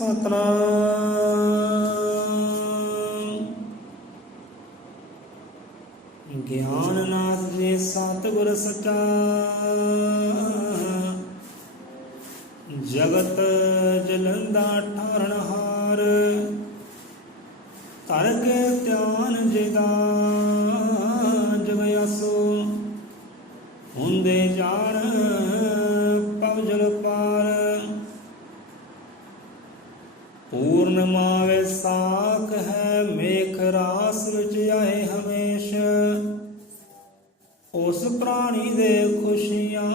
ਸਤਨਾਮ। ਗਿਆਨਨਾਥ ਜੀ ਸਤਿਗੁਰ ਸੱਚਾ, ਜਗਤ ਜਲੰਦਾ ਠਾਰਨਹਾਰ। ਧਰ ਕੇ ਧਿਆਨ ਜਿਦਾ ਜਗਿਆਸੋ, ਹੁੰਦੇ ਜਾਣ ਪਵ ਜਲ ਪਾਰ। ਪੂਰਨਿਮਾ ਵੈਸਾਖ ਹੈ, ਮੇਖ ਰਾਸ ਵਿੱਚ ਆਏ ਹਮੇਸ਼। ਉਸ ਪ੍ਰਾਣੀ ਦੇ ਖੁਸ਼ੀਆਂ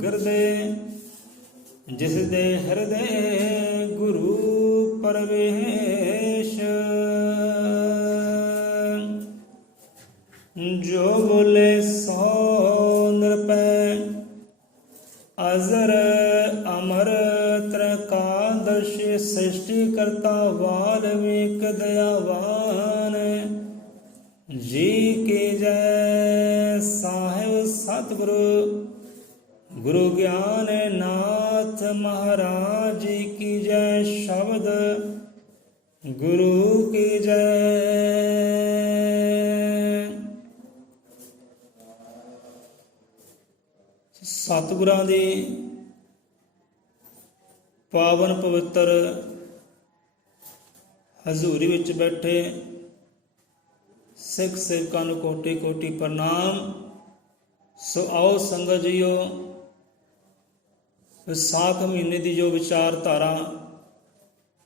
ਗਿਰਦੇ, ਜਿਸ ਦੇ ਹਿਰਦੇ ਗੁਰੂ ਪਰਵੇਸ਼। ਜੋ ਬੋਲੇ ਸੋ ਨਿਰਭੈ, ਅਜ਼ਰ ਅਮਰ ਤ੍ਰਿਕਾਦਰਸ਼। ਸ੍ਰਿਸ਼ਟੀ ਕਰਤਾ ਵਾਲਮੀਕ ਦਇਆਵਾਨ, ਜੀ ਕੀ ਜੈ ਸਾਹਿਬ ਸਤਿਗੁਰੂ ਗੁਰੂ ਗਿਆਨ ਨਾਥ ਮਹਾਰਾਜ ਜੀ ਕੀ ਜੈ। ਸ਼ਬਦ ਗੁਰੂ ਕੀ ਜੈ। ਸਤਿਗੁਰਾਂ ਦੀ ਪਾਵਨ ਪਵਿੱਤਰ ਹਜ਼ੂਰੀ ਵਿੱਚ ਬੈਠੇ ਸਿੱਖ ਸੇਵਕਾਂ ਨੂੰ ਕੋਟि ਕੋਟि ਪ੍ਰਣਾਮ। ਸੋ ਆਓ ਸੰਗਤ ਜੀਓ, ਵਿਸਾਖ ਮਹੀਨੇ ਦੀ ਜੋ ਵਿਚਾਰਧਾਰਾ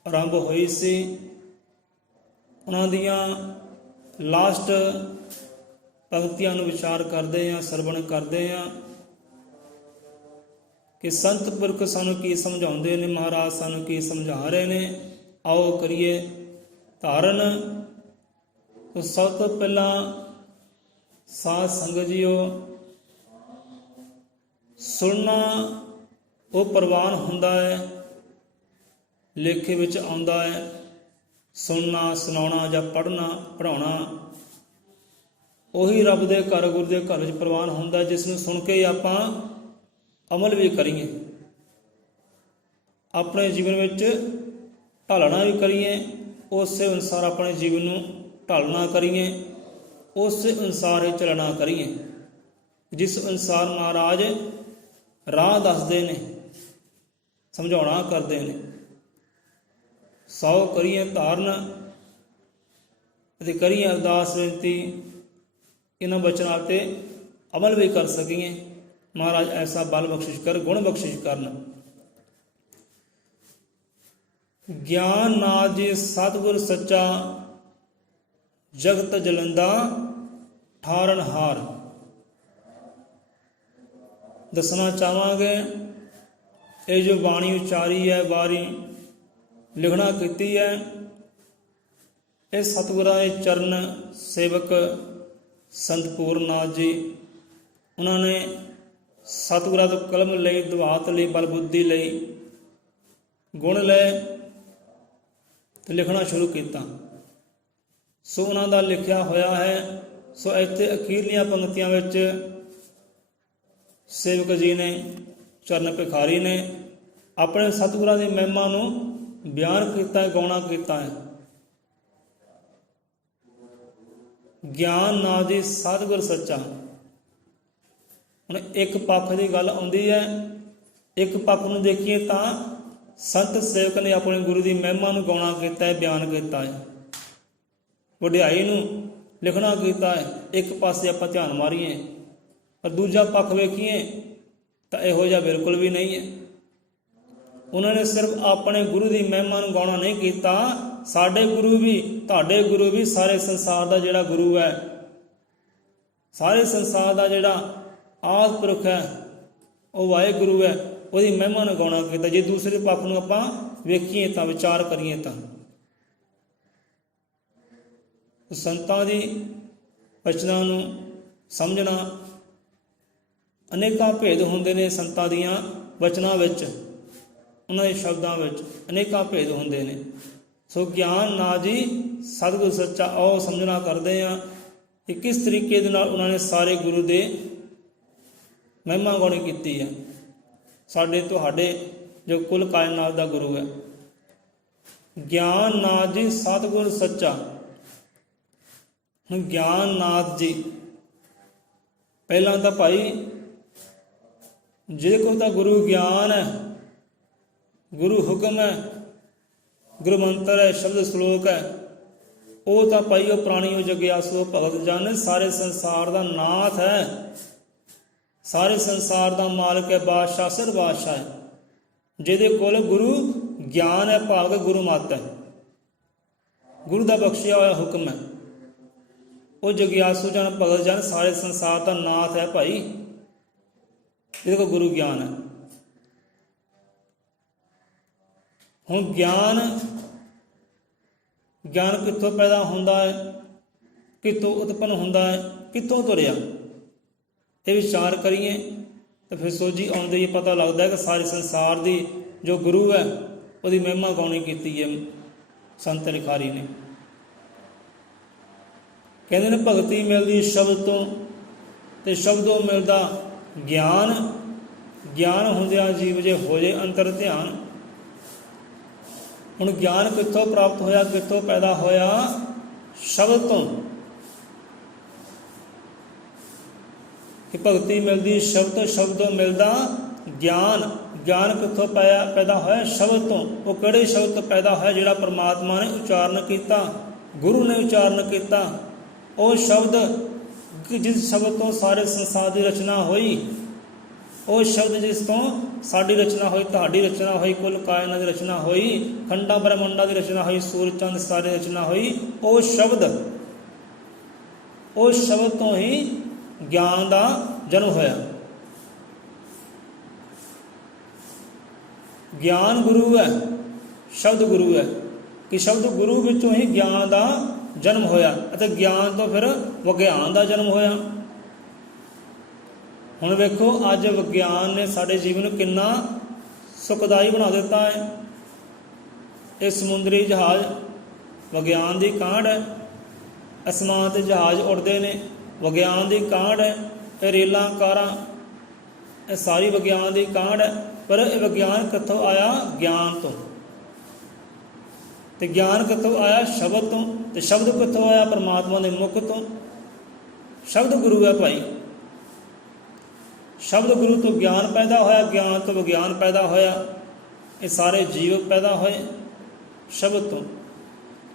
ਆਰੰਭ ਹੋਈ ਸੀ, ਉਹਨਾਂ ਦੀਆਂ ਲਾਸਟ ਪੰਕਤੀਆਂ ਨੂੰ ਵਿਚਾਰ ਕਰਦੇ ਹਾਂ, ਸਰਵਣ ਕਰਦੇ ਹਾਂ ਕਿ ਸੰਤ ਪੁਰਖ ਸਾਨੂੰ ਕੀ ਸਮਝਾਉਂਦੇ ਨੇ, ਮਹਾਰਾਜ ਸਾਨੂੰ ਕੀ ਸਮਝਾ ਰਹੇ ਨੇ। ਆਓ ਕਰੀਏ ਧਾਰਨ। ਤਾਂ ਸਭ ਤੋਂ ਪਹਿਲਾਂ ਸਾਧ ਸੰਗਤ ਜੀਓ, ਸੁਣਨਾ ਉਹ ਪ੍ਰਵਾਨ ਹੁੰਦਾ ਹੈ, ਲੇਖੇ ਵਿੱਚ ਆਉਂਦਾ ਹੈ। ਸੁਣਨਾ, ਸੁਣਾਉਣਾ ਜਾਂ ਪੜ੍ਹਨਾ, ਪੜ੍ਹਾਉਣਾ ਉਹੀ ਰੱਬ ਦੇ ਘਰ, ਗੁਰੂ ਦੇ ਘਰ ਵਿੱਚ ਪ੍ਰਵਾਨ ਹੁੰਦਾ, ਜਿਸ ਨੂੰ ਸੁਣ ਕੇ ਆਪਾਂ ਅਮਲ ਵੀ ਕਰੀਏ, ਆਪਣੇ ਜੀਵਨ ਵਿੱਚ ਢਾਲਣਾ ਵੀ ਕਰੀਏ, ਉਸੇ ਅਨੁਸਾਰ ਆਪਣੇ ਜੀਵਨ ਨੂੰ ਢਾਲਣਾ ਕਰੀਏ, ਉਸੇ ਅਨੁਸਾਰ ਹੀ ਚੱਲਣਾ ਕਰੀਏ, ਜਿਸ ਅਨੁਸਾਰ ਮਹਾਰਾਜ ਰਾਹ ਦੱਸਦੇ ਨੇ, ਸਮਝਾਉਣਾ ਕਰਦੇ ਨੇ। ਸੌ ਕਰੀਏ ਧਾਰਨ ਅਤੇ ਕਰੀਏ ਅਰਦਾਸ ਬੇਨਤੀ, ਇਹਨਾਂ ਬਚਨਾਂ 'ਤੇ ਅਮਲ ਵੀ ਕਰ ਸਕੀਏ। ਮਹਾਰਾਜ ਐਸਾ ਬਲ ਬਖਸ਼ਿਸ਼ ਕਰ, ਗੁਣ ਬਖਸ਼ਿਸ਼ ਕਰਨ। ਗਿਆਨ ਨਾਥ ਜੀ ਸਤਿਗੁਰ ਸੱਚਾ, ਜਗਤ ਜਲੰਦਾ ਠਾਰਨਹਾਰ। ਦੱਸਣਾ ਚਾਹਾਂਗੇ, ਇਹ ਜੋ ਬਾਣੀ ਉਚਾਰੀ ਹੈ, ਬਾਣੀ ਲਿਖਣਾ ਕੀਤੀ ਹੈ, ਇਹ ਸਤਿਗੁਰਾਂ ਦੇ ਚਰਨ ਸੇਵਕ ਸੰਤ ਪੂਰਨਨਾਥ ਜੀ, ਉਹਨਾਂ ਨੇ ਸਤਿਗੁਰਾਂ ਤੋਂ ਕਲਮ ਲਈ, ਦਵਾਤ ਲਈ, ਬਲ ਬੁੱਧੀ ਲਈ, ਗੁਣ ਲਏ ਤੇ ਲਿਖਣਾ ਸ਼ੁਰੂ ਕੀਤਾ। ਸੋ ਉਹਨਾਂ ਦਾ ਲਿਖਿਆ ਹੋਇਆ ਹੈ। ਸੋ ਇੱਥੇ ਅਖੀਰਲੀਆਂ ਪੰਕਤੀਆਂ ਵਿੱਚ ਸੇਵਕ ਜੀ ਨੇ, ਚਰਨ ਭਿਖਾਰੀ ਨੇ ਆਪਣੇ ਸਤਿਗੁਰਾਂ ਦੀ ਮਹਿਮਾ ਨੂੰ ਬਿਆਨ ਕੀਤਾ ਹੈ, ਗਾਉਣਾ ਕੀਤਾ ਹੈ। ਗਿਆਨ ਨਾਥ ਜੀ ਸਤਿਗੁਰ ਸੱਚਾ। ਹੁਣ ਇੱਕ ਪੱਖ ਦੀ ਗੱਲ ਆਉਂਦੀ ਹੈ, ਇੱਕ ਪੱਖ ਨੂੰ ਦੇਖੀਏ ਤਾਂ ਸੰਤ ਸੇਵਕ ਨੇ ਆਪਣੇ ਗੁਰੂ ਦੀ ਮਹਿਮਾ ਨੂੰ ਗਾਉਣਾ ਕੀਤਾ ਹੈ, ਬਿਆਨ ਕੀਤਾ ਹੈ, ਵਡਿਆਈ ਨੂੰ ਲਿਖਣਾ ਕੀਤਾ ਹੈ। ਇੱਕ ਪਾਸੇ ਆਪਾਂ ਧਿਆਨ ਮਾਰੀਏ, ਪਰ ਦੂਜਾ ਪੱਖ ਵੇਖੀਏ ਤਾਂ ਇਹੋ ਜਿਹਾ ਬਿਲਕੁਲ ਵੀ ਨਹੀਂ ਹੈ। ਉਹਨਾਂ ਨੇ ਸਿਰਫ ਆਪਣੇ ਗੁਰੂ ਦੀ ਮਹਿਮਾ ਨੂੰ ਗਾਉਣਾ ਨਹੀਂ ਕੀਤਾ। ਸਾਡੇ ਗੁਰੂ ਵੀ, ਤੁਹਾਡੇ ਗੁਰੂ ਵੀ, ਸਾਰੇ ਸੰਸਾਰ ਦਾ ਜਿਹੜਾ ਗੁਰੂ ਹੈ, ਸਾਰੇ ਸੰਸਾਰ ਦਾ ਜਿਹੜਾ ਆਦਿ ਪੁਰਖ ਹੈ, ਉਹ ਵਾਹਿਗੁਰੂ ਹੈ, ਉਹਦੀ ਮਹਿਮਾ ਨੂੰ ਗਾਉਣਾ ਕੀਤਾ। ਜੇ ਦੂਸਰੇ ਪੱਖ ਨੂੰ ਆਪਾਂ ਵੇਖੀਏ ਤਾਂ, ਵਿਚਾਰ ਕਰੀਏ ਤਾਂ ਸੰਤਾਂ ਦੀ ਬਚਨਾਂ ਨੂੰ ਸਮਝਣਾ, ਅਨੇਕਾਂ ਭੇਦ ਹੁੰਦੇ ਨੇ ਸੰਤਾਂ ਦੀਆਂ ਬਚਨਾਂ ਵਿੱਚ, ਉਹਨਾਂ ਦੇ ਸ਼ਬਦਾਂ ਵਿੱਚ ਅਨੇਕਾਂ ਭੇਦ ਹੁੰਦੇ ਨੇ। ਸੋ ਗਿਆਨ ਨਾਥ ਜੀ ਸਤਿਗੁਰ ਸੱਚਾ, ਆਓ ਸਮਝਣਾ ਕਰਦੇ ਹਾਂ ਕਿ ਕਿਸ ਤਰੀਕੇ ਦੇ ਨਾਲ ਉਹਨਾਂ ਨੇ ਸਾਰੇ ਗੁਰੂ ਦੇ ਮਹਿਮਾ ਗਾਉਣੀ ਕੀਤੀ ਹੈ। ਸਾਡੇ ਤੁਹਾਡੇ ਜੋ ਕੁਲ ਕਾਇਨਾਤ ਦਾ ਗੁਰੂ ਹੈ, ਗਿਆਨਨਾਥ ਜੀ ਸਤਿਗੁਰ ਸੱਚਾ। ਹੁਣ ਗਿਆਨਨਾਥ ਜੀ ਪਹਿਲਾਂ ਤਾਂ ਭਾਈ ਜਿਹਦੇ ਕੋਲ ਤਾਂ ਗੁਰੂ ਗਿਆਨ ਹੈ, ਗੁਰੂ ਹੁਕਮ ਹੈ, ਗੁਰੂ ਮੰਤਰ ਹੈ, ਸ਼ਬਦ ਸ਼ਲੋਕ ਹੈ, ਉਹ ਤਾਂ ਭਾਈ ਉਹ ਪ੍ਰਾਣੀ ਉਹ ਜਗਿਆਸੂ ਭਗਤ ਜਨ ਸਾਰੇ ਸੰਸਾਰ ਦਾ ਨਾਥ ਹੈ, ਸਾਰੇ ਸੰਸਾਰ ਦਾ ਮਾਲਕ ਹੈ, ਬਾਦਸ਼ਾਹ ਸਿਰ ਬਾਦਸ਼ਾਹ ਹੈ, ਜਿਹਦੇ ਕੋਲ ਗੁਰੂ ਗਿਆਨ ਹੈ, ਭਾਗ ਗੁਰੂ ਮੱਤ ਹੈ, ਗੁਰੂ ਦਾ ਬਖਸ਼ਿਆ ਹੋਇਆ ਹੁਕਮ ਹੈ। ਉਹ ਜਗਿਆਸੂ ਜਨ ਭਗਤ ਜਨ ਸਾਰੇ ਸੰਸਾਰ ਦਾ ਨਾਥ ਹੈ ਭਾਈ, ਜਿਹਦੇ ਕੋਲ ਗੁਰੂ ਗਿਆਨ ਹੈ। ਹੁਣ ਗਿਆਨ ਕਿੱਥੋਂ ਪੈਦਾ ਹੁੰਦਾ ਹੈ, ਕਿੱਥੋਂ ਉਤਪੰਨ ਹੁੰਦਾ ਹੈ, ਕਿੱਥੋਂ ਤੁਰਿਆ, ਇਹ ਵਿਚਾਰ ਕਰੀਏ ਤਾਂ ਫਿਰ ਸੋਝੀ ਆਉਂਦੀ ਹੀ ਪਤਾ ਲੱਗਦਾ ਹੈ ਕਿ ਸਾਰੇ ਸੰਸਾਰ ਦੀ ਜੋ ਗੁਰੂ ਹੈ ਉਹਦੀ ਮਹਿਮਾ ਗਾਉਣੀ ਕੀਤੀ ਹੈ ਸੰਤ ਲਿਖਾਰੀ ਨੇ। ਕਹਿੰਦੇ ਨੇ ਭਗਤੀ ਮਿਲਦੀ ਸ਼ਬਦ ਤੋਂ ਤੇ ਸ਼ਬਦੋਂ ਮਿਲਦਾ ਗਿਆਨ, ਗਿਆਨ ਹੁੰਦਿਆਂ ਜੀਵ ਜੇ ਹੋ ਜੇ ਅੰਤਰ ਧਿਆਨ। ਹੁਣ ਗਿਆਨ ਕਿੱਥੋਂ ਪ੍ਰਾਪਤ ਹੋਇਆ, ਕਿੱਥੋਂ ਪੈਦਾ ਹੋਇਆ? ਸ਼ਬਦ ਤੋਂ। ਕਿ ਭਗਤੀ ਮਿਲਦੀ ਸ਼ਬਦ ਤੋਂ, ਸ਼ਬਦੋਂ ਮਿਲਦਾ ਗਿਆਨ। ਗਿਆਨ ਕਿੱਥੋਂ ਪੈਦਾ ਹੋਇਆ? ਸ਼ਬਦ ਤੋਂ। ਉਹ ਕਿਹੜੇ ਸ਼ਬਦ ਤੋਂ ਪੈਦਾ ਹੋਇਆ? ਜਿਹੜਾ ਪਰਮਾਤਮਾ ਨੇ ਉਚਾਰਨ ਕੀਤਾ, ਗੁਰੂ ਨੇ ਉਚਾਰਨ ਕੀਤਾ। ਉਹ ਸ਼ਬਦ ਜਿਸ ਸ਼ਬਦ ਤੋਂ ਸਾਰੇ ਸੰਸਾਰ ਦੀ ਰਚਨਾ ਹੋਈ, ਉਹ ਸ਼ਬਦ ਜਿਸ ਤੋਂ ਸਾਡੀ ਰਚਨਾ ਹੋਈ, ਤੁਹਾਡੀ ਰਚਨਾ ਹੋਈ, ਕੁੱਲ ਕਾਇਨਾਤ ਦੀ ਰਚਨਾ ਹੋਈ, ਖੰਡਾਂ ਬ੍ਰਹਮੰਡਾਂ ਦੀ ਰਚਨਾ ਹੋਈ, ਸੂਰਜ ਚੰਦ ਸਾਰੀ ਰਚਨਾ ਹੋਈ, ਉਹ ਸ਼ਬਦ ਤੋਂ ਹੀ ਗਿਆਨ ਦਾ ਜਨਮ ਹੋਇਆ। ਗਿਆਨ ਗੁਰੂ ਹੈ, ਸ਼ਬਦ ਗੁਰੂ ਹੈ, ਕਿ ਸ਼ਬਦ ਗੁਰੂ ਵਿੱਚੋਂ ਹੀ ਗਿਆਨ ਦਾ ਜਨਮ ਹੋਇਆ ਅਤੇ ਗਿਆਨ ਤੋਂ ਫਿਰ ਵਿਗਿਆਨ ਦਾ ਜਨਮ ਹੋਇਆ। ਹੁਣ ਵੇਖੋ ਅੱਜ ਵਿਗਿਆਨ ਨੇ ਸਾਡੇ ਜੀਵਨ ਨੂੰ ਕਿੰਨਾ ਸੁਖਦਾਈ ਬਣਾ ਦਿੱਤਾ ਹੈ। ਇਹ ਸਮੁੰਦਰੀ ਜਹਾਜ਼ ਵਿਗਿਆਨ ਦੀ ਕਾਢ ਹੈ, ਅਸਮਾਨ 'ਤੇ ਜਹਾਜ਼ ਉੱਡਦੇ ਨੇ ਵਿਗਿਆਨ ਦੀ ਕਾਢ ਹੈ, ਇਹ ਰੇਲਾਂ ਕਾਰਾਂ ਇਹ ਸਾਰੀ ਵਿਗਿਆਨ ਦੀ ਕਾਢ ਹੈ। ਪਰ ਇਹ ਵਿਗਿਆਨ ਕਿੱਥੋਂ ਆਇਆ? ਗਿਆਨ ਤੋਂ। ਤੇ ਗਿਆਨ ਕਿੱਥੋਂ ਆਇਆ? ਸ਼ਬਦ ਤੋਂ। ਤੇ ਸ਼ਬਦ ਕਿੱਥੋਂ ਆਇਆ? ਪਰਮਾਤਮਾ ਦੇ ਮੁਖ ਤੋਂ। ਸ਼ਬਦ ਗੁਰੂ ਹੈ ਭਾਈ। ਸ਼ਬਦ ਗੁਰੂ ਤੋਂ ਗਿਆਨ ਪੈਦਾ ਹੋਇਆ, ਗਿਆਨ ਤੋਂ ਵਿਗਿਆਨ ਪੈਦਾ ਹੋਇਆ। ਇਹ ਸਾਰੇ ਜੀਵ ਪੈਦਾ ਹੋਏ ਸ਼ਬਦ ਤੋਂ।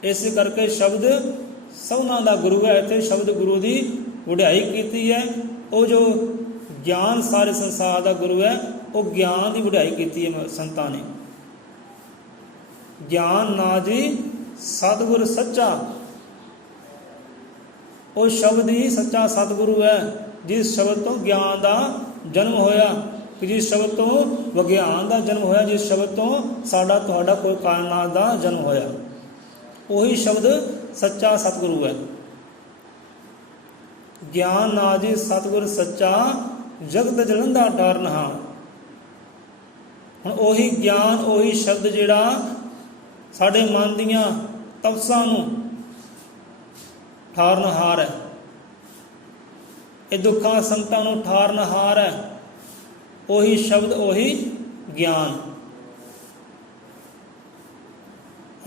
ਇਸੇ ਕਰਕੇ ਸ਼ਬਦ ਸਭਨਾਂ ਦਾ ਗੁਰੂ ਹੈ। ਇੱਥੇ ਸ਼ਬਦ ਗੁਰੂ ਦੀ ਵਡਿਆਈ ਕੀਤੀ ਹੈ। ਉਹ ਜੋ ਗਿਆਨ ਸਾਰੇ ਸੰਸਾਰ ਦਾ ਗੁਰੂ ਹੈ, ਉਹ ਗਿਆਨ ਦੀ ਵਡਿਆਈ ਕੀਤੀ ਹੈ ਸੰਤਾਂ ਨੇ। ਗਿਆਨ ਨਾ ਜੀ ਸਤਿਗੁਰ ਸੱਚਾ। ਉਹ ਸ਼ਬਦ ਹੀ ਸੱਚਾ ਸਤਿਗੁਰੂ ਹੈ, ਜਿਸ ਸ਼ਬਦ ਤੋਂ ਗਿਆਨ ਦਾ ਜਨਮ ਹੋਇਆ, ਕਿ ਜਿਸ ਸ਼ਬਦ ਤੋਂ ਵਿਗਿਆਨ ਦਾ ਜਨਮ ਹੋਇਆ, ਜਿਸ ਸ਼ਬਦ ਤੋਂ ਸਾਡਾ ਤੁਹਾਡਾ ਕੋਈ ਕਾਇਨਾਤ ਦਾ ਜਨਮ ਹੋਇਆ। ਉਹੀ ਸ਼ਬਦ ਸੱਚਾ ਸਤਿਗੁਰੂ ਹੈ। ਗਿਆਨ ਨਾ ਜੀ ਸਤਿਗੁਰ ਸੱਚਾ, ਜਗਤ ਜਲੰਧਾ ਡਰਨਹਾਰ। ਹੁਣ ਉਹੀ ਗਿਆਨ, ਉਹੀ ਸ਼ਬਦ ਜਿਹੜਾ ਸਾਡੇ ਮਨ ਦੀਆਂ ਤਪਸਾਂ ਨੂੰ ਠਾਰਨਹਾਰ ਹੈ, ਇਹ ਦੁੱਖਾਂ ਸੰਕਟਾਂ ਨੂੰ ਠਾਰਨਹਾਰ ਹੈ। ਉਹੀ ਸ਼ਬਦ, ਉਹੀ ਗਿਆਨ।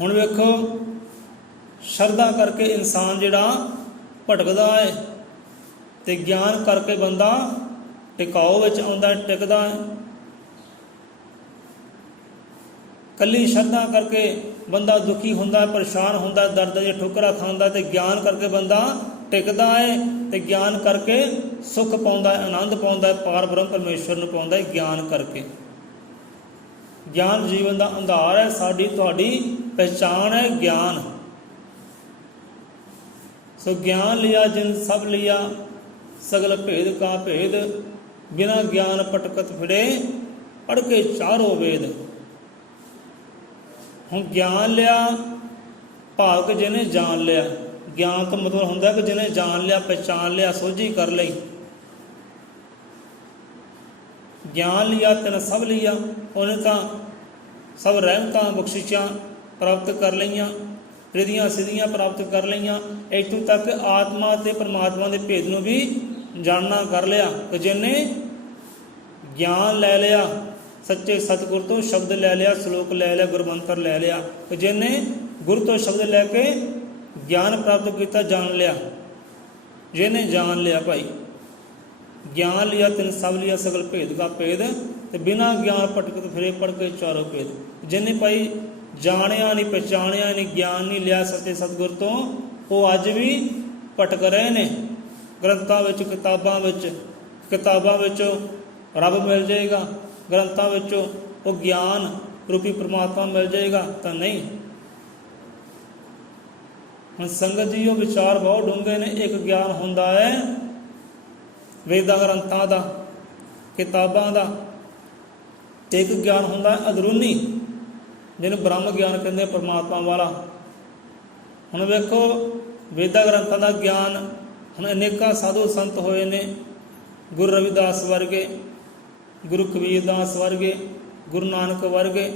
ਹੁਣ ਵੇਖੋ ਸ਼ਰਧਾ ਕਰਕੇ ਇਨਸਾਨ ਜਿਹੜਾ ਭਟਕਦਾ ਹੈ, ਤੇ ਗਿਆਨ ਕਰਕੇ ਬੰਦਾ ਟਿਕਾਓ ਵਿੱਚ ਆਉਂਦਾ, ਟਿਕਦਾ ਹੈ। ਕੱਲੀ ਸ਼ਰਧਾ ਕਰਕੇ ਬੰਦਾ ਦੁਖੀ ਹੁੰਦਾ, ਪਰੇਸ਼ਾਨ ਹੁੰਦਾ, ਦਰਦ ਦੀਆਂ ਠੋਕਰਾਂ ਖਾਂਦਾ, ਤੇ ਗਿਆਨ ਕਰਕੇ ਬੰਦਾ ਟਿਕਦਾ ਹੈ, ਤੇ ਗਿਆਨ ਕਰਕੇ ਸੁੱਖ ਪਾਉਂਦਾ ਹੈ, ਆਨੰਦ ਪਾਉਂਦਾ ਹੈ, ਪਾਰ ਬ੍ਰਹਮ ਪਰਮੇਸ਼ਵਰ ਨੂੰ ਪਾਉਂਦਾ ਹੈ। ਗਿਆਨ ਕਰਕੇ। ਗਿਆਨ ਜੀਵਨ ਦਾ ਆਧਾਰ ਹੈ, ਸਾਡੀ ਤੁਹਾਡੀ ਪਹਿਚਾਣ ਹੈ ਗਿਆਨ। ਸੋ ਗਿਆਨ ਲਿਆ ਜਿਨ ਸਭ ਲਿਆ, ਸਗਲ ਭੇਦ ਕਾ ਭੇਦ, ਬਿਨਾ ਗਿਆਨ ਪਟਕਤ ਫਿਰੇ, ਪੜ੍ਹ ਕੇ ਚਾਰੋ ਵੇਦ। ਹੁਣ ਗਿਆਨ ਲਿਆ ਭਾਵ ਜਿਹਨੇ ਜਾਣ ਲਿਆ। ਗਿਆਨ ਤੋਂ ਮਤਲਬ ਹੁੰਦਾ ਕਿ ਜਿਹਨੇ ਜਾਣ ਲਿਆ, ਪਹਿਚਾਣ ਲਿਆ, ਸੋਝੀ ਕਰ ਲਈ। ਗਿਆਨ ਲਿਆ ਤਿਨ ਸਭ ਲਿਆ, ਉਹਨੇ ਤਾਂ ਸਭ ਰਹਿਮਤਾਂ ਬਖਸ਼ਿਸ਼ਾਂ ਪ੍ਰਾਪਤ ਕਰ ਲਈਆਂ, ਰਿਧੀਆਂ ਸਿੱਧੀਆਂ ਪ੍ਰਾਪਤ ਕਰ ਲਈਆਂ। ਇੱਥੋਂ ਤੱਕ ਆਤਮਾ ਅਤੇ ਪਰਮਾਤਮਾ ਦੇ ਭੇਦ ਨੂੰ ਵੀ ਜਾਣਨਾ ਕਰ ਲਿਆ। ਕਿ ਜਿਹਨੇ ਗਿਆਨ ਲੈ ਲਿਆ, ਸੱਚੇ ਸਤਿਗੁਰ ਤੋਂ ਸ਼ਬਦ ਲੈ ਲਿਆ, ਸ਼ਲੋਕ ਲੈ ਲਿਆ, ਗੁਰਮੰਤਰ ਲੈ ਲਿਆ। ਕਿ ਜਿਹਨੇ ਗੁਰੂ ਤੋਂ ਸ਼ਬਦ ਲੈ ਕੇ ਗਿਆਨ ਪ੍ਰਾਪਤ ਕੀਤਾ, ਜਾਣ ਲਿਆ, ਜਿਹਨੇ ਜਾਣ ਲਿਆ ਭਾਈ, ਗਿਆਨ ਲਿਆ ਤਿਨ ਸਭ ਲਿਆ ਸਗਲ ਭੇਦ ਕਾ ਭੇਦ, ਤੇ ਬਿਨਾਂ ਗਿਆਨ ਭਟਕਤ ਫਿਰੇ ਪੜ ਕੇ ਚਾਰੋ ਭੇਦ। ਜਿਹਨੇ ਭਾਈ ਜਾਣਿਆ ਨਹੀਂ, ਪਛਾਣਿਆ ਨਹੀਂ, ਗਿਆਨ ਨਹੀਂ ਲਿਆ ਸੱਚੇ ਸਤਿਗੁਰ ਤੋਂ, ਉਹ ਅੱਜ ਵੀ ਭਟਕ ਰਹੇ ਨੇ ਗ੍ਰੰਥਾਂ ਵਿੱਚ, ਕਿਤਾਬਾਂ ਵਿੱਚੋਂ ਰੱਬ ਮਿਲ ਜਾਏਗਾ, ਗ੍ਰੰਥਾਂ ਵਿੱਚੋਂ ਉਹ ਗਿਆਨ ਰੂਪੀ ਪ੍ਰਮਾਤਮਾ ਮਿਲ ਜਾਏਗਾ, ਤਾਂ ਨਹੀਂ। ਹੁਣ ਸੰਗਤ ਜੀ, ਉਹ ਵਿਚਾਰ ਬਹੁਤ ਡੂੰਘੇ ਨੇ। ਇੱਕ ਗਿਆਨ ਹੁੰਦਾ ਹੈ ਵੇਦਾਂ ਗ੍ਰੰਥਾਂ ਦਾ, ਕਿਤਾਬਾਂ ਦਾ, ਤੇ ਇੱਕ ਗਿਆਨ ਹੁੰਦਾ ਹੈ ਅੰਦਰੂਨੀ, ਜਿਹਨੂੰ ਬ੍ਰਹਮ ਗਿਆਨ ਕਹਿੰਦੇ, ਪਰਮਾਤਮਾ ਵਾਲਾ। ਹੁਣ ਵੇਖੋ, ਵੇਦਾਂ ਗ੍ਰੰਥਾਂ ਦਾ ਗਿਆਨ, ਹੁਣ ਅਨੇਕਾਂ ਸਾਧੂ ਸੰਤ ਹੋਏ ਨੇ, ਗੁਰੂ ਰਵਿਦਾਸ ਵਰਗੇ, ਗੁਰੂ ਕਬੀਰਦਾਸ ਵਰਗੇ, ਗੁਰੂ ਨਾਨਕ ਵਰਗੇ,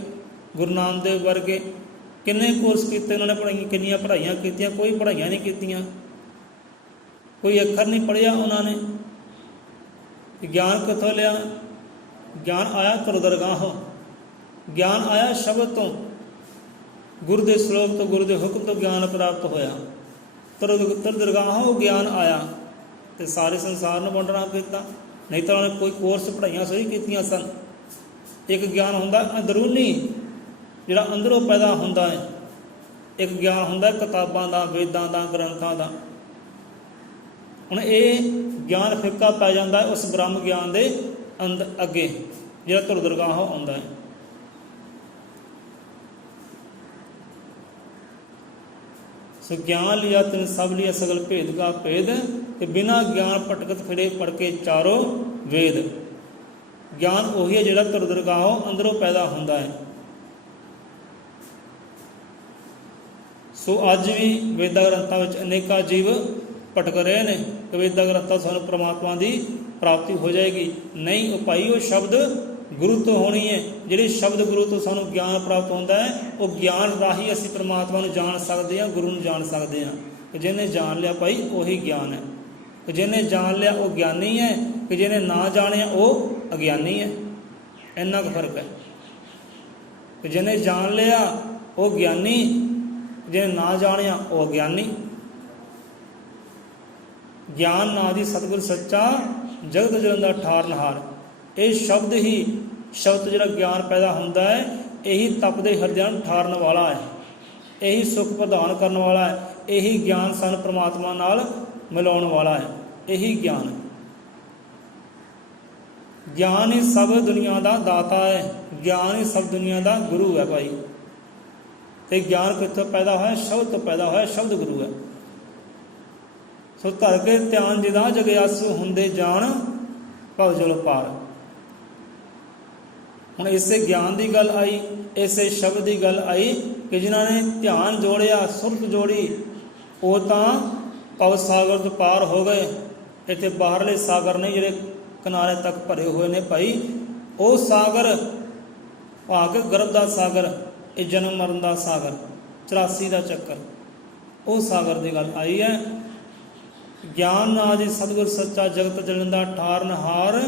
ਗੁਰੂ ਨਾਮਦੇਵ ਵਰਗੇ, ਕਿੰਨੇ ਕੋਰਸ ਕੀਤੇ ਉਹਨਾਂ ਨੇ, ਕਿੰਨੀਆਂ ਪੜ੍ਹਾਈਆਂ ਕੀਤੀਆਂ। ਕੋਈ ਪੜ੍ਹਾਈਆਂ ਨਹੀਂ ਕੀਤੀਆਂ, ਕੋਈ ਅੱਖਰ ਨਹੀਂ ਪੜ੍ਹਿਆ ਉਹਨਾਂ ਨੇ। ਗਿਆਨ ਕਿੱਥੋਂ ਲਿਆ? ਗਿਆਨ ਆਇਆ ਗੁਰੂ ਦਰਗਾਹੋਂ, ਗਿਆਨ ਆਇਆ ਸ਼ਬਦ ਤੋਂ, ਗੁਰੂ ਦੇ ਸ਼ਲੋਕ ਤੋਂ, ਗੁਰੂ ਦੇ ਹੁਕਮ ਤੋਂ ਗਿਆਨ ਪ੍ਰਾਪਤ ਹੋਇਆ। ਤਰ ਦਰਗਾਹੋਂ ਗਿਆਨ ਆਇਆ ਤੇ ਸਾਰੇ ਸੰਸਾਰ ਨੂੰ ਵੰਡਣਾ ਕੀਤਾ। ਨਹੀਂ ਤਾਂ ਉਹਨੇ ਕੋਈ ਕੋਰਸ ਪੜ੍ਹਾਈਆਂ ਸਹੀ ਕੀਤੀਆਂ ਸਨ। ਇੱਕ ਗਿਆਨ ਹੁੰਦਾ ਅੰਦਰੂਨੀ, ਜਿਹੜਾ ਅੰਦਰੋਂ ਪੈਦਾ ਹੁੰਦਾ ਹੈ। ਇੱਕ ਗਿਆਨ ਹੁੰਦਾ ਕਿਤਾਬਾਂ ਦਾ, ਵੇਦਾਂ ਦਾ, ਗ੍ਰੰਥਾਂ ਦਾ। ਹੁਣ ਇਹ ਗਿਆਨ ਫਿੱਕਾ ਪੈ ਜਾਂਦਾ ਹੈ ਉਸ ਬ੍ਰਹਮ ਗਿਆਨ ਦੇ ਅੱਗੇ, ਜਿਹੜਾ ਧੁਰ ਦਰਗਾਹੋਂ ਆਉਂਦਾ ਹੈ। ਸੋ ਗਿਆਨ ਲਿਆ ਤਿਨ ਸਭ ਲਿਆ ਸਗਲ ਭੇਦ ਕਾ ਭੇਦ, ਤੇ ਬਿਨਾਂ ਗਿਆਨ ਭਟਕਤ ਫਿਰੇ ਪੜ ਕੇ ਚਾਰੋ ਵੇਦ। ਗਿਆਨ ਉਹੀ ਹੈ ਜਿਹੜਾ ਧੁਰ ਦਰਗਾਹੋਂ ਅੰਦਰੋਂ ਪੈਦਾ ਹੁੰਦਾ ਹੈ। ਸੋ ਅੱਜ ਵੀ ਵੇਦਾਂ ਗ੍ਰੰਥਾਂ ਵਿੱਚ ਅਨੇਕਾਂ ਜੀਵ ਭਟਕ ਰਹੇ ਨੇ ਕਿ ਵੇਦਾਂ ਗ੍ਰੰਥਾਂ ਸਾਨੂੰ ਪ੍ਰਮਾਤਮਾ ਦੀ ਪ੍ਰਾਪਤੀ ਹੋ ਜਾਏਗੀ। ਨਹੀਂ, ਉਹ ਭਾਈ, ਉਹ ਸ਼ਬਦ ਗੁਰੂ ਤੋਂ ਹੋਣੀ ਹੈ। ਜਿਹੜੀ ਸ਼ਬਦ ਗੁਰੂ ਤੋਂ ਸਾਨੂੰ ਗਿਆਨ ਪ੍ਰਾਪਤ ਹੁੰਦਾ ਹੈ, ਉਹ ਗਿਆਨ ਰਾਹੀਂ ਅਸੀਂ ਪ੍ਰਮਾਤਮਾ ਨੂੰ ਜਾਣ ਸਕਦੇ ਹਾਂ, ਗੁਰੂ ਨੂੰ ਜਾਣ ਸਕਦੇ ਹਾਂ। ਕਿ ਜਿਹਨੇ ਜਾਣ ਲਿਆ ਭਾਈ, ਉਹੀ ਗਿਆਨ ਹੈ। ਕਿ ਜਿਹਨੇ ਜਾਣ ਲਿਆ ਉਹ ਗਿਆਨੀ ਹੈ, ਕਿ ਜਿਹਨੇ ਨਾ ਜਾਣਿਆ ਉਹ ਅਗਿਆਨੀ ਹੈ। ਇੰਨਾ ਕੁ ਫਰਕ ਹੈ। ਕਿ ਜਿਹਨੇ ਜਾਣ ਲਿਆ ਉਹ ਗਿਆਨੀ, ਜਿਹਨੇ ਨਾ ਜਾਣਿਆ ਉਹ ਅਗਿਆਨੀ। ਗਿਆਨ ਨਾਂ ਦੀ ਸਤਿਗੁਰ ਸੱਚਾ, ਜਗਤ ਜਲੰਦਾ ਠਾਰਨਹਾਰ। ਇਹ ਸ਼ਬਦ ਹੀ, ਸ਼ਬਦ ਜਿਹੜਾ ਗਿਆਨ ਪੈਦਾ ਹੁੰਦਾ ਹੈ, ਇਹੀ ਤਪਦੇ ਹਿਰਦਿਆਂ ਨੂੰ ਠਾਰਨ ਵਾਲਾ ਹੈ, ਇਹੀ ਸੁੱਖ ਪ੍ਰਦਾਨ ਕਰਨ ਵਾਲਾ ਹੈ। ਇਹੀ ਗਿਆਨ ਸਾਨੂੰ ਪ੍ਰਮਾਤਮਾ ਨਾਲ ਮਿਲਾਉਣ ਵਾਲਾ ਹੈ। ਇਹੀ ਗਿਆਨ ਹੈ। ਗਿਆਨ ਹੀ ਸਭ ਦੁਨੀਆ ਦਾ ਦਾਤਾ ਹੈ, ਗਿਆਨ ਹੀ ਸਭ ਦੁਨੀਆ ਦਾ ਗੁਰੂ ਹੈ ਭਾਈ। ਤੇ ਗਿਆਨ ਕਿੱਥੋਂ ਪੈਦਾ ਹੋਇਆ? ਸ਼ਬਦ ਤੋਂ ਪੈਦਾ ਹੋਇਆ। ਸ਼ਬਦ ਗੁਰੂ ਹੈ। ਸੋ ਧਰ ਕੇ ਧਿਆਨ ਜਿਦਾ ਜਗਿਆਸੂ ਹੁੰਦੇ ਜਾਣ, ਭਵ ਜਲ ਪਾਰ। ਹੁਣ ਇਸੇ ਗਿਆਨ ਦੀ ਗੱਲ ਆਈ, ਇਸੇ ਸ਼ਬਦ ਦੀ ਗੱਲ ਆਈ ਕਿ ਜਿਨ੍ਹਾਂ ਨੇ ਧਿਆਨ ਜੋੜਿਆ, ਸੁਰਤ ਜੋੜੀ, ਉਹ ਤਾਂ ਭਵ ਸਾਗਰ ਤੋਂ ਪਾਰ ਹੋ ਗਏ। ਇੱਥੇ ਬਾਹਰਲੇ ਸਾਗਰ ਨਹੀਂ, ਜਿਹੜੇ ਕਿਨਾਰੇ ਤੱਕ ਭਰੇ ਹੋਏ ਨੇ ਭਾਈ, ਉਹ ਸਾਗਰ ਭਾਗ ਗਰਭ ਦਾ ਸਾਗਰ, ਇਹ ਜਨਮ ਮਰਨ ਦਾ ਸਾਗਰ, 84 ਦਾ ਚੱਕਰ, ਉਹ ਸਾਗਰ ਦੀ ਗੱਲ ਆਈ ਹੈ। ਗਿਆਨ ਨਾਂ ਦੀ ਸਤਿਗੁਰ ਸੱਚਾ, ਜਗਤ ਜਲੰਦਾ ਠਾਰਨਹਾਰ।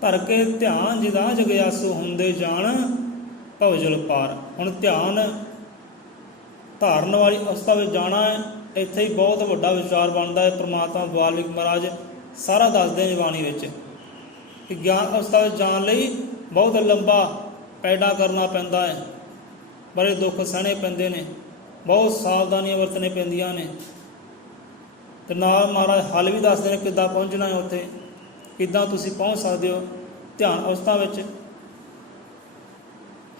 ਧਰ ਕੇ ਧਿਆਨ ਜਿਦਾ ਜਗਿਆਸੂ ਹੁੰਦੇ ਜਾਣ, ਭਵ ਜਲ ਪਾਰ। ਹੁਣ ਧਿਆਨ ਧਾਰਨ ਵਾਲੀ ਅਵਸਥਾ ਵਿੱਚ ਜਾਣਾ ਹੈ। ਇੱਥੇ ਹੀ ਬਹੁਤ ਵੱਡਾ ਵਿਚਾਰ ਬਣਦਾ ਹੈ। ਪ੍ਰਮਾਤਮਾ ਵਾਲਮੀਕ ਮਹਾਰਾਜ ਸਾਰਾ ਦੱਸਦੇ ਨੇ ਬਾਣੀ ਵਿੱਚ ਕਿ ਗਿਆਨ ਅਵਸਥਾ ਵਿੱਚ ਜਾਣ ਲਈ ਬਹੁਤ ਲੰਬਾ ਪੈਡਾ ਕਰਨਾ ਪੈਂਦਾ ਹੈ, ਬੜੇ ਦੁੱਖ ਸਹਿਣੇ ਪੈਂਦੇ ਨੇ, ਬਹੁਤ ਸਾਵਧਾਨੀਆਂ ਵਰਤਣੇ ਪੈਂਦੀਆਂ ਨੇ। ਤੇ ਨਾਲ ਮਹਾਰਾਜ ਹੱਲ ਵੀ ਦੱਸਦੇ ਨੇ ਕਿੱਦਾਂ ਪਹੁੰਚਣਾ ਹੈ ਉੱਥੇ, ਕਿੱਦਾਂ ਤੁਸੀਂ ਪਹੁੰਚ ਸਕਦੇ ਹੋ ਧਿਆਨ ਅਵਸਥਾ ਵਿੱਚ।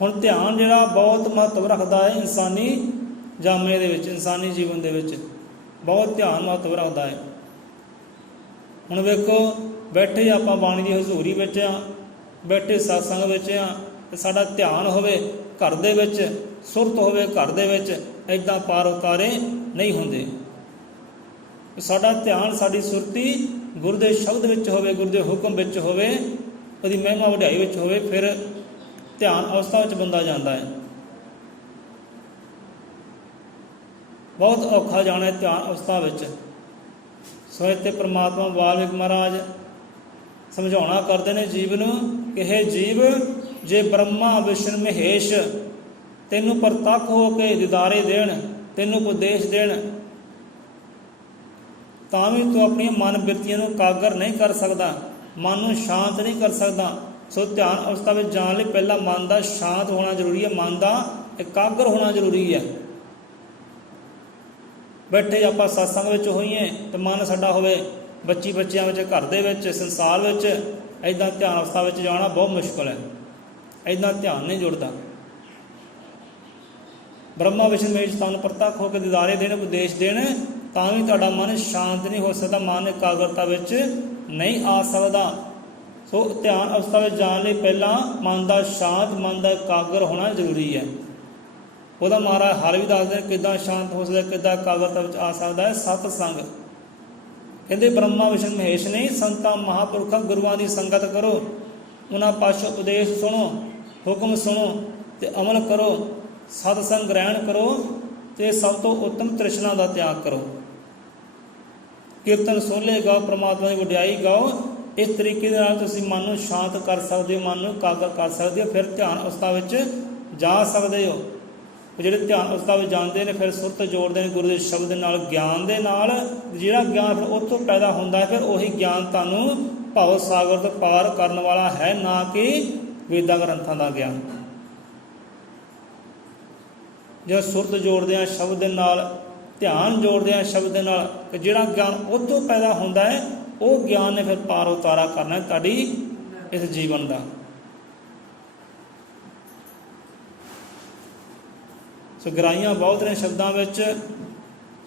ਹੁਣ ਧਿਆਨ ਜਿਹੜਾ ਬਹੁਤ ਮਹੱਤਵ ਰੱਖਦਾ ਹੈ ਇਨਸਾਨੀ ਜਾਮੇ ਦੇ ਵਿੱਚ, ਇਨਸਾਨੀ ਜੀਵਨ ਦੇ ਵਿੱਚ ਬਹੁਤ ਧਿਆਨ ਮਹੱਤਵ ਰੱਖਦਾ ਹੈ। ਹੁਣ ਵੇਖੋ, ਬੈਠੇ ਆਪਾਂ ਬਾਣੀ ਦੀ ਹਜ਼ੂਰੀ ਵਿੱਚ ਆ, ਬੈਠੇ ਸਤਸੰਗ ਵਿੱਚ ਆ, ਤੇ ਸਾਡਾ ਧਿਆਨ ਹੋਵੇ ਘਰ ਦੇ ਵਿੱਚ, ਸੁਰਤ ਹੋਵੇ ਘਰ ਦੇ ਵਿੱਚ, ਇੱਦਾਂ ਪਾਰ ਉਤਾਰੇ ਨਹੀਂ ਹੁੰਦੇ। ਸਾਡਾ ਧਿਆਨ, ਸਾਡੀ ਸੁਰਤੀ ਗੁਰੂ ਦੇ ਸ਼ਬਦ ਵਿੱਚ ਹੋਵੇ, ਗੁਰੂ ਦੇ ਹੁਕਮ ਵਿੱਚ ਹੋਵੇ, ਉਹਦੀ ਮਹਿਮਾ ਵਡਿਆਈ ਵਿੱਚ ਹੋਵੇ, ਫਿਰ ਧਿਆਨ ਅਵਸਥਾ ਵਿੱਚ ਬੰਦਾ ਜਾਂਦਾ ਹੈ। ਬਹੁਤ ਔਖਾ ਜਾਣਾ ਹੈ ਧਿਆਨ ਅਵਸਥਾ ਵਿੱਚ। ਸੋ ਇੱਥੇ ਪ੍ਰਮਾਤਮਾ ਵਾਲਮੀਕ ਮਹਾਰਾਜ ਸਮਝਾਉਣਾ ਕਰਦੇ ਨੇ ਜੀਵ ਨੂੰ ਕਿ ਇਹ ਜੀਵ ਜੇ ਬ੍ਰਹਮਾ ਵਿਸ਼ਨ ਮਹੇਸ਼ ਤੈਨੂੰ ਪ੍ਰਤੱਖ ਹੋ ਕੇ ਦਿਦਾਰੇ ਦੇਣ, ਤੈਨੂੰ ਉਪਦੇਸ਼ ਦੇਣ, ਤਾਂ ਵੀ ਤੂੰ ਆਪਣੀਆਂ ਮਨ ਬਿਰਤੀਆਂ ਨੂੰ ਇਕਾਗਰ ਨਹੀਂ ਕਰ ਸਕਦਾ, ਮਨ ਨੂੰ ਸ਼ਾਂਤ ਨਹੀਂ ਕਰ ਸਕਦਾ। ਸੋ ਧਿਆਨ ਅਵਸਥਾ ਵਿੱਚ ਜਾਣ ਲਈ ਪਹਿਲਾਂ ਮਨ ਦਾ ਸ਼ਾਂਤ ਹੋਣਾ ਜ਼ਰੂਰੀ ਹੈ, ਮਨ ਦਾ ਇਕਾਗਰ ਹੋਣਾ ਜ਼ਰੂਰੀ ਹੈ। ਬੈਠੇ ਆਪਾਂ ਸਤਸੰਗ ਵਿੱਚ ਹੋਈਏ ਤੇ ਮਨ ਸਾਡਾ ਹੋਵੇ ਬੱਚਿਆਂ ਵਿੱਚ, ਘਰ ਦੇ ਵਿੱਚ, ਸੰਸਾਰ ਵਿੱਚ, ਇੱਦਾਂ ਧਿਆਨ ਅਵਸਥਾ ਵਿੱਚ ਜਾਣਾ ਬਹੁਤ ਮੁਸ਼ਕਲ ਹੈ, ਇੱਦਾਂ ਧਿਆਨ ਨਹੀਂ ਜੁੜਦਾ। ਬ੍ਰਹਮਾ ਵਿਸ਼ਨ ਮਹੇਸ਼ ਤੁਹਾਨੂੰ ਪ੍ਰਤੱਖ ਹੋ ਕੇ ਦਿਦਾਰੇ ਦੇਣ, ਉਪਦੇਸ਼ ਦੇਣ, ਤਾਂ ਵੀ ਤੁਹਾਡਾ ਮਨ ਸ਼ਾਂਤ ਨਹੀਂ ਹੋ ਸਕਦਾ, ਮਨ ਇਕਾਗਰਤਾ ਵਿੱਚ ਨਹੀਂ ਆ ਸਕਦਾ। ਸੋ ਧਿਆਨ ਅਵਸਥਾ ਵਿੱਚ ਜਾਣ ਲਈ ਪਹਿਲਾਂ ਮਨ ਦਾ ਸ਼ਾਂਤ, ਮਨ ਦਾ ਇਕਾਗਰ ਹੋਣਾ ਜ਼ਰੂਰੀ ਹੈ। ਉਹਦਾ ਮਹਾਰਾਜ ਹਰ ਵੀ ਦੱਸਦੇ ਕਿੱਦਾਂ ਸ਼ਾਂਤ ਹੋ ਸਕਦਾ, ਕਿੱਦਾਂ ਇਕਾਗਰਤਾ ਵਿੱਚ ਆ ਸਕਦਾ ਹੈ। ਸਤਸੰਗ ਕਹਿੰਦੇ ਬ੍ਰਹਮਾ ਵਿਸ਼ਨ ਮਹੇਸ਼ ਨਹੀਂ, ਸੰਤਾਂ ਮਹਾਂਪੁਰਖਾਂ ਗੁਰੂਆਂ ਦੀ ਸੰਗਤ ਕਰੋ, ਉਹਨਾਂ ਪਾਸੋਂ ਉਪਦੇਸ਼ ਸੁਣੋ, ਹੁਕਮ ਸੁਣੋ ਤੇ ਅਮਲ ਕਰੋ, ਸਤਸੰਗ ਗ੍ਰਹਿਣ ਕਰੋ ਤੇ ਸਭ ਤੋਂ ਉੱਤਮ ਤ੍ਰਿਸ਼ਨਾ ਦਾ ਤਿਆਗ ਕਰੋ। ਕੀਰਤਨ ਸੋਹਲੇ ਗਾਓ, ਪ੍ਰਮਾਤਮਾ ਦੀ ਵਡਿਆਈ ਗਾਓ। ਇਸ ਤਰੀਕੇ ਦੇ ਨਾਲ ਤੁਸੀਂ ਮਨ ਨੂੰ ਸ਼ਾਂਤ ਕਰ ਸਕਦੇ ਹੋ, ਮਨ ਨੂੰ ਇਕਾਗਰ ਕਰ ਸਕਦੇ ਹੋ, ਫਿਰ ਧਿਆਨ ਅਵਸਥਾ ਵਿੱਚ ਜਾ ਸਕਦੇ ਹੋ। ਜਿਹੜੇ ਧਿਆਨ ਅਵਸਥਾ ਵਿੱਚ ਜਾਂਦੇ ਨੇ ਫਿਰ ਸੁਰਤ ਜੋੜਦੇ ਨੇ ਗੁਰੂ ਦੇ ਸ਼ਬਦ ਦੇ ਨਾਲ, ਗਿਆਨ ਦੇ ਨਾਲ। ਜਿਹੜਾ ਗਿਆਨ ਫਿਰ ਉਹ ਤੋਂ ਪੈਦਾ ਹੁੰਦਾ ਹੈ, ਫਿਰ ਉਹੀ ਗਿਆਨ ਤੁਹਾਨੂੰ ਭਵ ਸਾਗਰ ਤੋਂ ਪਾਰ ਕਰਨ ਵਾਲਾ ਹੈ, ਨਾ ਕਿ ਵੇਦਾਂ ਗ੍ਰੰਥਾਂ ਦਾ ਗਿਆਨ। ਜਦੋਂ ਸੁਰਤ ਜੋੜਦੇ ਹਾਂ ਸ਼ਬਦ ਦੇ ਨਾਲ, ਧਿਆਨ ਜੋੜਦੇ ਹਾਂ ਸ਼ਬਦ ਦੇ ਨਾਲ, ਕਿ ਜਿਹੜਾ ਗਿਆਨ ਉਹ ਤੋਂ ਪੈਦਾ ਹੁੰਦਾ ਹੈ, ਉਹ ਗਿਆਨ ਨੇ ਫਿਰ ਪਾਰ ਉਤਾਰਾ ਕਰਨਾ ਤੁਹਾਡੀ ਇਸ ਜੀਵਨ ਦਾ। ਸੋ ਗਹਿਰਾਈਆਂ ਬਹੁਤ ਨੇ ਸ਼ਬਦਾਂ ਵਿੱਚ।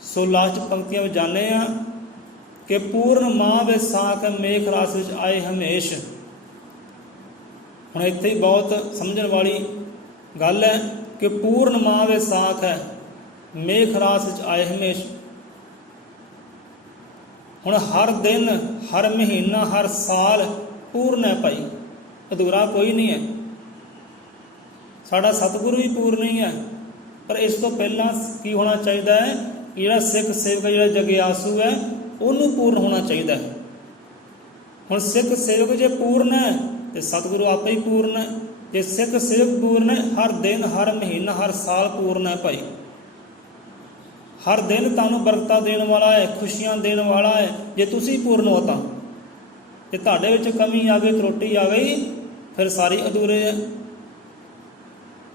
ਸੋ ਲਾਸਟ ਪੰਕਤੀਆਂ ਵਿੱਚ ਜਾਂਦੇ ਹਾਂ ਕਿ ਪੂਰਨ ਮਾਂ ਵਿਸਾਖ ਮੇਖ ਰਾਸ ਵਿੱਚ ਆਏ ਹਮੇਸ਼। ਹੁਣ ਇੱਥੇ ਹੀ ਬਹੁਤ ਸਮਝਣ ਵਾਲੀ ਗੱਲ ਹੈ ਕਿ ਪੂਰਨ ਮਾਂ ਵਿਸਾਖ ਹੈ, ਮੇਖ ਰਾਸ ਵਿੱਚ ਆਏ ਹਮੇਸ਼। ਹੁਣ ਹਰ ਦਿਨ, ਹਰ ਮਹੀਨਾ, ਹਰ ਸਾਲ ਪੂਰਨ ਹੈ ਭਾਈ, ਅਧੂਰਾ ਕੋਈ ਨਹੀਂ ਹੈ। ਸਾਡਾ ਸਤਿਗੁਰੂ ਵੀ ਪੂਰਨ ਹੀ ਹੈ, ਪਰ ਇਸ ਤੋਂ ਪਹਿਲਾਂ ਕੀ ਹੋਣਾ ਚਾਹੀਦਾ ਹੈ? ਜਿਹੜਾ ਸਿੱਖ ਸੇਵਕ, ਜਿਹੜਾ ਜਗਿਆਸੂ ਹੈ, ਉਹਨੂੰ ਪੂਰਨ ਹੋਣਾ ਚਾਹੀਦਾ ਹੈ। ਹੁਣ ਸਿੱਖ ਸੇਵਕ ਜੇ ਪੂਰਨ ਹੈ ਤੇ ਸਤਿਗੁਰੂ ਆਪੇ ਹੀ ਪੂਰਨ ਹੈ। ਜੇ ਸਿੱਖ ਸੇਵਕ ਪੂਰਨ ਹੈ, ਹਰ ਦਿਨ, ਹਰ ਮਹੀਨਾ, ਹਰ ਸਾਲ ਪੂਰਨ ਹੈ ਭਾਈ। ਹਰ ਦਿਨ ਤੁਹਾਨੂੰ ਬਰਕਤਾਂ ਦੇਣ ਵਾਲਾ ਹੈ, ਖੁਸ਼ੀਆਂ ਦੇਣ ਵਾਲਾ ਹੈ। ਜੇ ਤੁਸੀਂ ਪੂਰਨ ਹੋ ਤਾਂ, ਜੇ ਤੁਹਾਡੇ ਵਿੱਚ ਕਮੀ ਆ ਗਈ, ਤਰੁੱਟੀ ਆ ਗਈ, ਫਿਰ ਸਾਰੇ ਅਧੂਰੇ ਹੈ।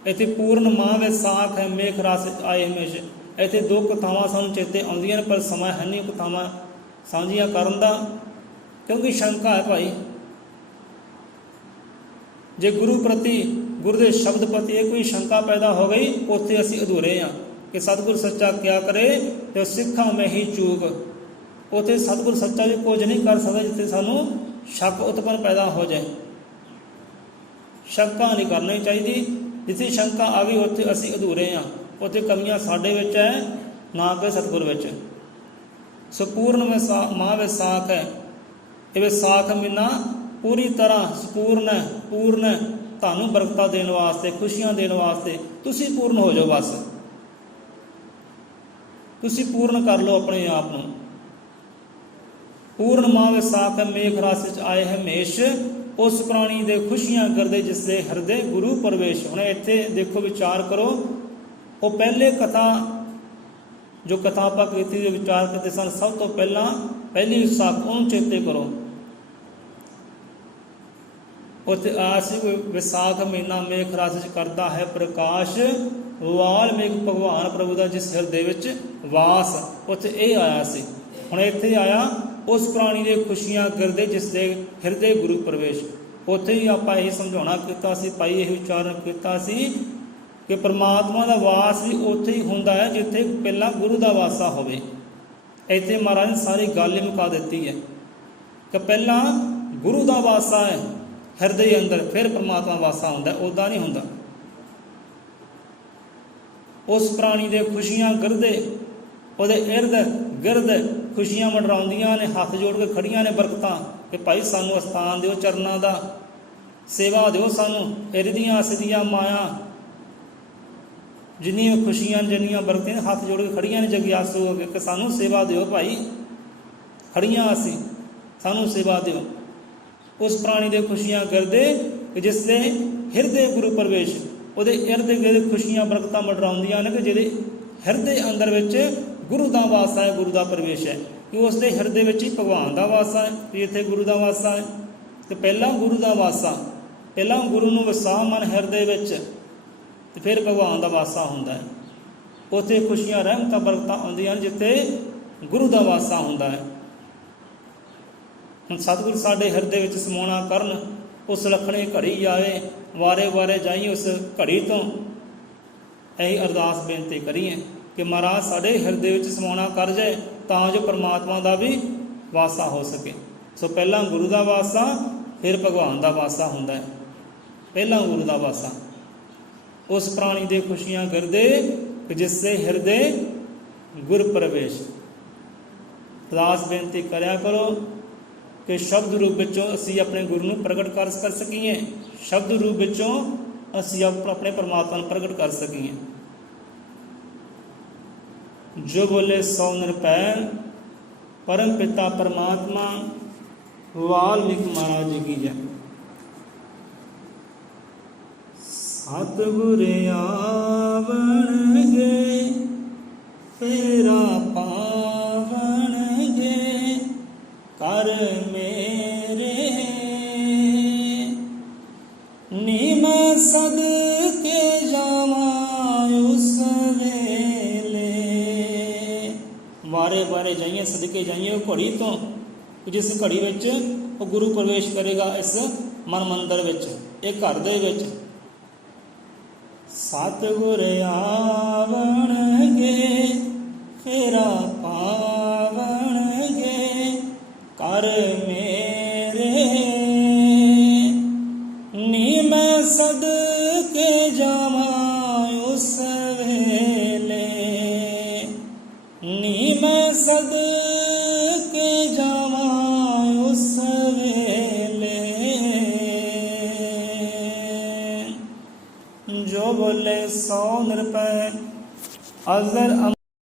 ਇੱਥੇ ਪੂਰਨ ਮਾਂ ਵਿਸਾਖ ਹੈ, ਮੇਖ ਰਾਸ ਆਏ ਹਮੇਸ਼। ਇੱਥੇ ਦੋ ਕਥਾਵਾਂ ਸਾਨੂੰ ਚੇਤੇ ਆਉਂਦੀਆਂ ਨੇ, ਪਰ ਸਮਾਂ ਹੈ ਨਹੀਂ ਕਥਾਵਾਂ ਸਾਂਝੀਆਂ ਕਰਨ ਦਾ, ਕਿਉਂਕਿ ਸ਼ੰਕਾ ਹੈ ਭਾਈ। ਜੇ ਗੁਰੂ ਪ੍ਰਤੀ, ਗੁਰੂ ਦੇ ਸ਼ਬਦ ਪ੍ਰਤੀ ਇਹ ਕੋਈ ਸ਼ੰਕਾ ਪੈਦਾ ਹੋ ਗਈ, ਉੱਥੇ ਅਸੀਂ ਅਧੂਰੇ ਹਾਂ। ਕਿ ਸਤਿਗੁਰ ਸੱਚਾ ਕਿਆ ਕਰੇ ਤੇ ਸਿੱਖਾਂ ਮੈਂ ਹੀ ਚੂਕ। ਉੱਥੇ ਸਤਿਗੁਰ ਸੱਚਾ ਵੀ ਕੁਝ ਨਹੀਂ ਕਰ ਸਕਦਾ ਜਿੱਥੇ ਸਾਨੂੰ ਸ਼ੱਕ ਉਤਪੰਨ ਪੈਦਾ ਹੋ ਜਾਏ। ਸ਼ੰਕਾ ਨਹੀਂ ਕਰਨੀ ਚਾਹੀਦੀ। ਜਿੱਥੇ ਸ਼ੰਕਾ ਆ ਗਈ ਉੱਥੇ ਅਸੀਂ ਅਧੂਰੇ ਹਾਂ, ਉੱਥੇ ਕਮੀਆਂ ਸਾਡੇ ਵਿੱਚ ਹੈ, ਨਾ ਕਿ ਸਤਿਗੁਰ ਵਿੱਚ। ਸੰਪੂਰਨ ਮਾਂ ਵਿਸਾਖ ਹੈ। ਇਹ ਵਿਸਾਖ ਮਹੀਨਾ ਪੂਰੀ ਤਰ੍ਹਾਂ ਸੰਪੂਰਨ ਹੈ, ਪੂਰਨ ਹੈ, ਤੁਹਾਨੂੰ ਬਰਕਤਾਂ ਦੇਣ ਵਾਸਤੇ, ਖੁਸ਼ੀਆਂ ਦੇਣ ਵਾਸਤੇ। ਤੁਸੀਂ ਪੂਰਨ ਹੋ ਜਾਓ, ਬਸ ਤੁਸੀਂ ਪੂਰਨ ਕਰ ਲਓ ਆਪਣੇ ਆਪ ਨੂੰ। ਪੂਰਨ ਮਾਂ ਵਿਸਾਖ ਮੇਖ ਰਾਸ ਵਿੱਚ ਆਏ ਹਮੇਸ਼, ਉਸ ਪ੍ਰਾਣੀ ਦੇ ਖੁਸ਼ੀਆਂ ਕਰਦੇ ਜਿਸ ਦੇ ਹਿਰਦੇ ਗੁਰੂ ਪ੍ਰਵੇਸ਼। ਹੁਣ ਇੱਥੇ ਦੇਖੋ, ਵਿਚਾਰ ਕਰੋ। ਉਹ ਪਹਿਲੇ ਕਥਾ, ਜੋ ਕਥਾ ਆਪਾਂ ਕੀਤੀ, ਜੋ ਵਿਚਾਰ ਕਰਦੇ ਸਨ, ਸਭ ਤੋਂ ਪਹਿਲਾਂ ਪਹਿਲੀ ਵਿਸਾਖ, ਉਹਨੂੰ ਚੇਤੇ ਕਰੋ। ਉੱਥੇ ਆਇਆ ਸੀ ਵਿਸਾਖ ਮਹੀਨਾ ਮੇਖ ਰਾਸ ਵਿੱਚ ਕਰਦਾ ਹੈ ਪ੍ਰਕਾਸ਼, ਵਾਲਮੀਕ ਭਗਵਾਨ ਪ੍ਰਭੂ ਦਾ ਜਿਸ ਹਿਰਦੇ ਵਿੱਚ ਵਾਸ। ਉੱਥੇ ਇਹ ਆਇਆ ਸੀ। ਹੁਣ ਇੱਥੇ ਆਇਆ ਉਸ ਪ੍ਰਾਣੀ ਦੇ ਖੁਸ਼ੀਆਂ ਕਰਦੇ ਜਿਸ ਦੇ ਹਿਰਦੇ ਗੁਰੂ ਪ੍ਰਵੇਸ਼। ਉੱਥੇ ਹੀ ਆਪਾਂ ਇਹ ਸਮਝਾਉਣਾ ਕੀਤਾ ਸੀ ਭਾਈ, ਇਹ ਉਚਾਰਨ ਕੀਤਾ ਸੀ ਕਿ ਪਰਮਾਤਮਾ ਦਾ ਵਾਸ ਵੀ ਉੱਥੇ ਹੀ ਹੁੰਦਾ ਹੈ ਜਿੱਥੇ ਪਹਿਲਾਂ ਗੁਰੂ ਦਾ ਵਾਸਾ ਹੋਵੇ। ਇੱਥੇ ਮਹਾਰਾਜ ਨੇ ਸਾਰੀ ਗੱਲ ਹੀ ਮੁਕਾ ਦਿੱਤੀ ਹੈ ਕਿ ਪਹਿਲਾਂ ਗੁਰੂ ਦਾ ਵਾਸਾ ਹੈ ਹਿਰਦੇ ਅੰਦਰ, ਫਿਰ ਪਰਮਾਤਮਾ ਵਾਸਾ ਹੁੰਦਾ। ਉੱਦਾਂ ਨਹੀਂ ਹੁੰਦਾ। ਉਸ ਪ੍ਰਾਣੀ ਦੇ ਖੁਸ਼ੀਆਂ ਗਿਰਦੇ, ਉਹਦੇ ਇਰਦ ਗਿਰਦ ਖੁਸ਼ੀਆਂ ਮੰਡਰਾਉਂਦੀਆਂ ਨੇ, ਹੱਥ ਜੋੜ ਕੇ ਖੜੀਆਂ ਨੇ ਬਰਕਤਾਂ ਕਿ ਭਾਈ ਸਾਨੂੰ ਅਸਥਾਨ ਦਿਓ ਚਰਨਾਂ ਦਾ, ਸੇਵਾ ਦਿਓ ਸਾਨੂੰ। ਇਰਦੀਆਂ ਸਿਦੀਆਂ ਮਾਇਆ ਜਿੰਨੀਆਂ ਖੁਸ਼ੀਆਂ, ਜਿੰਨੀਆਂ ਬਰਕਤਾਂ ਨੇ, ਹੱਥ ਜੋੜ ਕੇ ਖੜੀਆਂ ਨੇ ਜਗਿਆਸੂ ਹੋ ਕੇ ਕਿ ਸਾਨੂੰ ਸੇਵਾ ਦਿਓ ਭਾਈ, ਖੜੀਆਂ ਅਸੀਂ, ਸਾਨੂੰ ਸੇਵਾ ਦਿਓ। ਉਸ ਪ੍ਰਾਣੀ ਦੇ ਖੁਸ਼ੀਆਂ ਕਰਦੇ ਕਿ ਜਿਸ ਦੇ ਹਿਰਦੇ ਗੁਰੂ ਪ੍ਰਵੇਸ਼, ਉਹਦੇ ਇਰਦ ਗਿਰਦ ਖੁਸ਼ੀਆਂ ਬਰਕਤਾਂ ਮੰਡਰਾਉਂਦੀਆਂ ਨੇ ਕਿ ਜਿਹਦੇ ਹਿਰਦੇ ਅੰਦਰ ਵਿੱਚ ਗੁਰੂ ਦਾ ਵਾਸਾ ਹੈ, ਗੁਰੂ ਦਾ ਪ੍ਰਵੇਸ਼ ਹੈ, ਕਿ ਉਸ ਦੇ ਹਿਰਦੇ ਵਿੱਚ ਹੀ ਭਗਵਾਨ ਦਾ ਵਾਸਾ ਹੈ, ਵੀ ਇੱਥੇ ਗੁਰੂ ਦਾ ਵਾਸਾ ਹੈ। ਤੇ ਪਹਿਲਾਂ ਗੁਰੂ ਦਾ ਵਾਸਾ, ਪਹਿਲਾਂ ਗੁਰੂ ਨੂੰ ਵਸਾ ਮਨ ਹਿਰਦੇ ਵਿੱਚ, ਤੇ ਫਿਰ ਭਗਵਾਨ ਦਾ ਵਾਸਾ ਹੁੰਦਾ ਹੈ। ਉੱਥੇ ਖੁਸ਼ੀਆਂ ਰਹਿਮਤਾਂ ਬਰਕਤਾਂ ਆਉਂਦੀਆਂ ਹਨ ਜਿੱਥੇ ਗੁਰੂ ਦਾ ਵਾਸਾ ਹੁੰਦਾ ਹੈ। ਹੁਣ ਸਤਿਗੁਰ ਸਾਡੇ ਹਿਰਦੇ ਵਿੱਚ ਸਮਾਉਣਾ ਕਰਨ, ਉਸ ਲੱਖਣੀ ਘੜੀ ਆਵੇ, ਵਾਰੇ ਵਾਰੇ ਜਾਈਏ ਉਸ ਘੜੀ ਤੋਂ। ਇਹੀ ਅਰਦਾਸ ਬੇਨਤੀ ਕਰੀਏ ਕਿ ਮਹਾਰਾਜ ਸਾਡੇ ਹਿਰਦੇ ਵਿੱਚ ਸਮਾਉਣਾ ਕਰ ਜਾਏ, ਤਾਂ ਜੋ ਪਰਮਾਤਮਾ ਦਾ ਵੀ ਵਾਸਾ ਹੋ ਸਕੇ। ਸੋ ਪਹਿਲਾਂ ਗੁਰੂ ਦਾ ਵਾਸਾ, ਫਿਰ ਭਗਵਾਨ ਦਾ ਵਾਸਾ ਹੁੰਦਾ ਹੈ। ਪਹਿਲਾਂ ਗੁਰੂ ਦਾ ਵਾਸਾ, ਉਸ ਪ੍ਰਾਣੀ ਦੇ ਖੁਸ਼ੀਆਂ ਗਿਰਦੇ ਕਿ ਜਿਸ ਦੇ ਹਿਰਦੇ ਗੁਰ ਪ੍ਰਵੇਸ਼। ਅਰਦਾਸ ਬੇਨਤੀ ਕਰਿਆ ਕਰੋ ਕਿ ਸ਼ਬਦ ਰੂਪ ਵਿੱਚੋਂ ਅਸੀਂ ਆਪਣੇ ਗੁਰੂ ਨੂੰ ਪ੍ਰਗਟ ਕਰ ਸਕੀਏ, ਸ਼ਬਦ ਰੂਪ ਵਿੱਚੋਂ ਅਸੀਂ ਆਪਣੇ ਪਰਮਾਤਮਾ ਨੂੰ ਪ੍ਰਗਟ ਕਰ ਸਕੀਏ। ਜੋ ਬੋਲੇ ਸੋ ਨਿਰਭੈ, ਪਰਮ ਪਿਤਾ ਪਰਮਾਤਮਾ ਵਾਲਮੀਕਿ ਮਹਾਰਾਜ ਕੀ ਜੈ। ਸਤਿਗੁਰ ਆਵਣਗੇ ਤੇਰਾ ਪਾਵਣਗੇ ਕਰ ਮੇਰੇ, ਨੀ ਮੈਂ ਸਦਕੇ ਜਾਵਾਂ ਉਸ ਵੇਲੇ। ਵਾਰੇ ਵਾਰੇ ਜਾਈਏ, ਸਦਕੇ ਜਾਈਏ ਉਹ ਘੜੀ ਤੋਂ, ਜਿਸ ਘੜੀ ਵਿੱਚ ਉਹ ਗੁਰੂ ਪ੍ਰਵੇਸ਼ ਕਰੇਗਾ ਇਸ ਮਨ ਮੰਦਰ ਵਿੱਚ, ਇਹ ਘਰ ਦੇ ਵਿੱਚ। ਸਤਿਗੁਰ ਆਵਣਗੇ ਫੇਰਾ ਪਾਵਣਗੇ ਕਰ ਮੇਰੇ, ਨੀ ਮੈਂ ਸਦਕੇ ਜਾਵਾਂ ਉਸ ਵੇਲੇ, ਨੀ ਮੈਂ ਸਦਕੇ ਜਾਵਾਂ ਉਸ ਵੇਲੇ। ਜੋ ਬੋਲੇ ਸੋ ਨਿਰਭੈ ਅਜ਼ਰ